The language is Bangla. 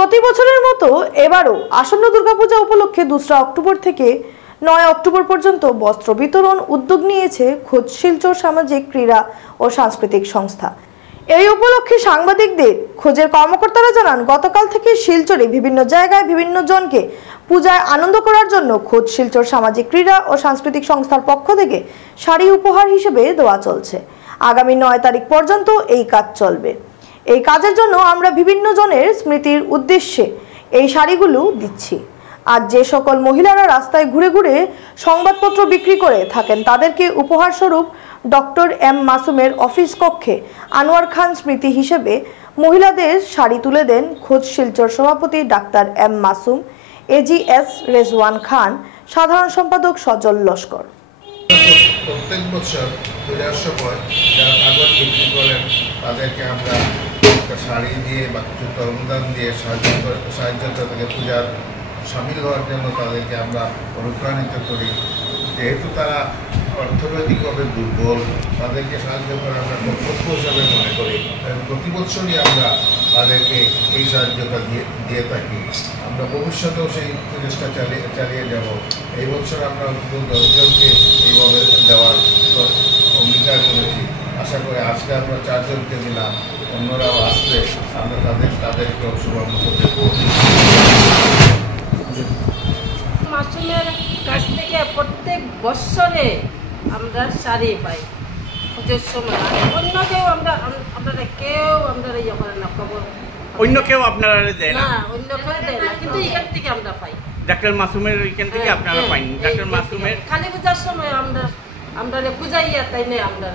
প্রতি বছরের মতো এবারও আসন্ন দুর্গাপূজা উপলক্ষে 2রা অক্টোবর থেকে 9 অক্টোবর পর্যন্ত বস্ত্র বিতরণ উদ্যোগ নিয়েছে খোদ শিলচর সামাজিক ক্রীড়া ও সাংস্কৃতিক সংস্থা। এই উপলক্ষে সাংবাদিকদের খোঁজের কর্মকর্তারা জানান, গতকাল থেকে শিলচরে বিভিন্ন জায়গায় বিভিন্ন জনকে পূজায় আনন্দ করার জন্য খোদ শিলচর সামাজিক ক্রীড়া ও সাংস্কৃতিক সংস্থার পক্ষ থেকে শাড়ি উপহার হিসেবে দেওয়া চলছে। আগামী 9 তারিখ পর্যন্ত এই কাজ চলবে। এই কাজের জন্য আমরা বিভিন্ন জনের স্মৃতির উদ্দেশ্যে এই শাড়িগুলো দিচ্ছি। আর যে সকল মহিলারা রাস্তায় ঘুরে ঘুরে সংবাদপত্র বিক্রি করে থাকেন তাদেরকে উপহার স্বরূপ ডক্টর এম মাসুমের অফিস কক্ষে আনোয়ার খান স্মৃতি হিসেবে মহিলাদের শাড়ি তুলে দেন খোদ শিলচর সভাপতি doctor M Masum, AGS Rezwan Khan, সাধারণ সম্পাদক সজল লস্কর। প্রত্যেক বছর পূজার সময় যারা কাগজ বিক্রি করেন তাদেরকে আমরা শাড়ি দিয়ে বা কিছু তরুণদান দিয়ে সাহায্য তাদেরকে পূজার সামিল হওয়ার জন্য তাদেরকে আমরা অনুপ্রাণিত করি। যেহেতু তারা অর্থনৈতিকভাবে দুর্বল, তাদেরকে সাহায্য করা আমরা কর্তব্য হিসাবে মনে করি এবং প্রতি বছরই আমরা তাদেরকে এই সাহায্যটা দিয়ে থাকি। আমরা ভবিষ্যতেও সেই প্রচেষ্টা চালিয়ে যাব। এই বছর আমরা 10 জনকে এইভাবে দেওয়ার অঙ্গীকার করেছি। আশা করি আজকে আমরা 4 জনকে দিলাম, অন্যরাও আসলে আমরা তাদেরকে শুভারম্ভ দেব। মাসুমের কাছ থেকে প্রত্যেক বছরে আমরা শাড়ি পাই পুজোর সময়। অন্য কেউ আপনারা কেউ আমরা ইয়ে করে না, খবর অন্য কেউ আপনারা দেয় না, অন্য কেউ দেয় না, কিন্তু এখান থেকে আমরা পাই। ডাক্তার মাসুমের ওইখান থেকে আপনারা পাইনি। ডাক্তার মাসুমের কালী পূজার সময় আমরা পূজাইয়া তাই না আমরা